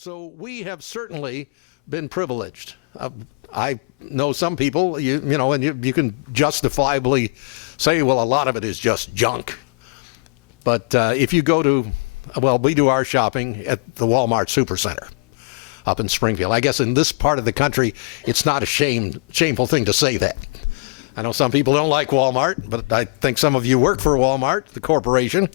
So we have certainly been privileged. I know some people, and you can justifiably say, well, a lot of it is just junk. But if you go to, we do our shopping at the Walmart Supercenter up in Springfield. I guess in this part of the country, it's not a shameful thing to say that. I know some people don't like Walmart, but I think some of you work for Walmart, the corporation.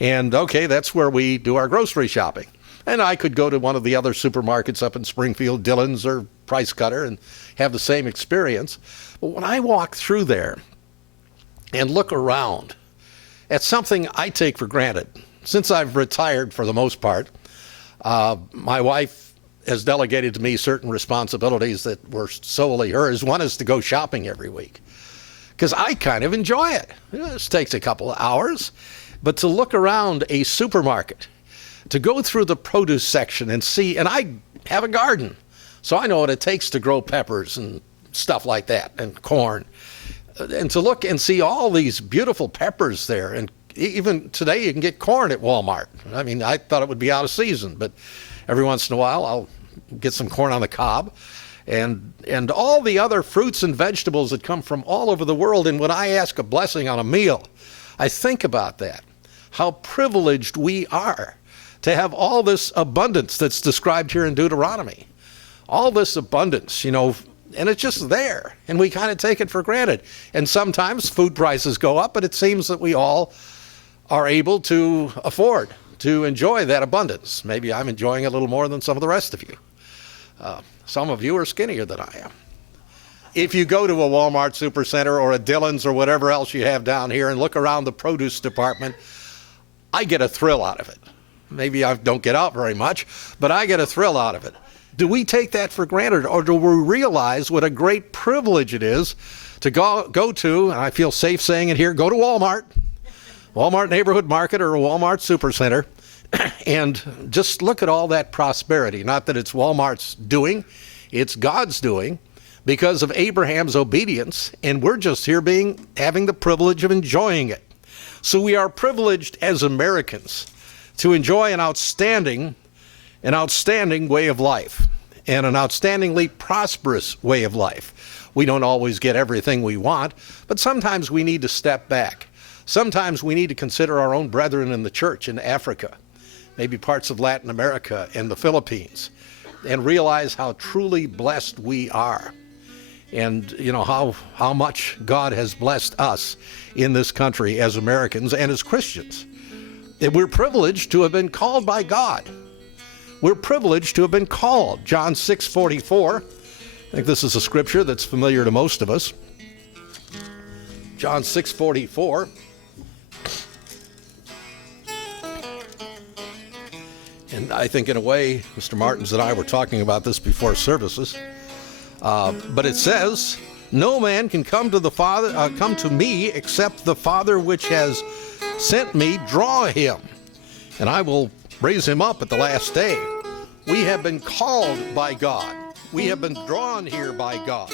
And okay, that's where we do our grocery shopping. And I could go to one of the other supermarkets up in Springfield, Dillon's or Price Cutter, and have the same experience. But when I walk through there and look around at something I take for granted, since I've retired for the most part, my wife has delegated to me certain responsibilities that were solely hers. One is to go shopping every week, because I kind of enjoy it. This takes a couple of hours, but to look around a supermarket, to go through the produce section and see, and I have a garden, so I know what it takes to grow peppers and stuff like that, and corn, and to look and see all these beautiful peppers there. And even today you can get corn at Walmart. I mean, I thought it would be out of season, but every once in a while I'll get some corn on the cob, and all the other fruits and vegetables that come from all over the world. And when I ask a blessing on a meal, I think about that, how privileged we are to have all this abundance that's described here in Deuteronomy. All this abundance, and it's just there, and we kind of take it for granted. And sometimes food prices go up, but it seems that we all are able to afford to enjoy that abundance. Maybe I'm enjoying a little more than some of the rest of you. Some of you are skinnier than I am. If you go to a Walmart Supercenter or a Dillon's or whatever else you have down here and look around the produce department, I get a thrill out of it. Maybe I don't get out very much, but I get a thrill out of it. Do we take that for granted, or do we realize what a great privilege it is to go to, and I feel safe saying it here, go to Walmart Neighborhood Market or a Walmart Supercenter, and just look at all that prosperity. Not that it's Walmart's doing, it's God's doing, because of Abraham's obedience, and we're just here having the privilege of enjoying it. So we are privileged as Americans to enjoy an outstanding way of life, and an outstandingly prosperous way of life. We don't always get everything we want, but sometimes we need to step back. Sometimes we need to consider our own brethren in the church in Africa, maybe parts of Latin America and the Philippines, and realize how truly blessed we are. And how much God has blessed us in this country as Americans and as Christians. And we're privileged to have been called by God. We're privileged to have been called. John 6:44. I think this is a scripture that's familiar to most of us. John 6:44. And I think in a way, Mr. Martins and I were talking about this before services. But it says, "No man can come to me except the Father which has sent me draw him, and I will raise him up at the last day." We have been called by God. We have been drawn here by God.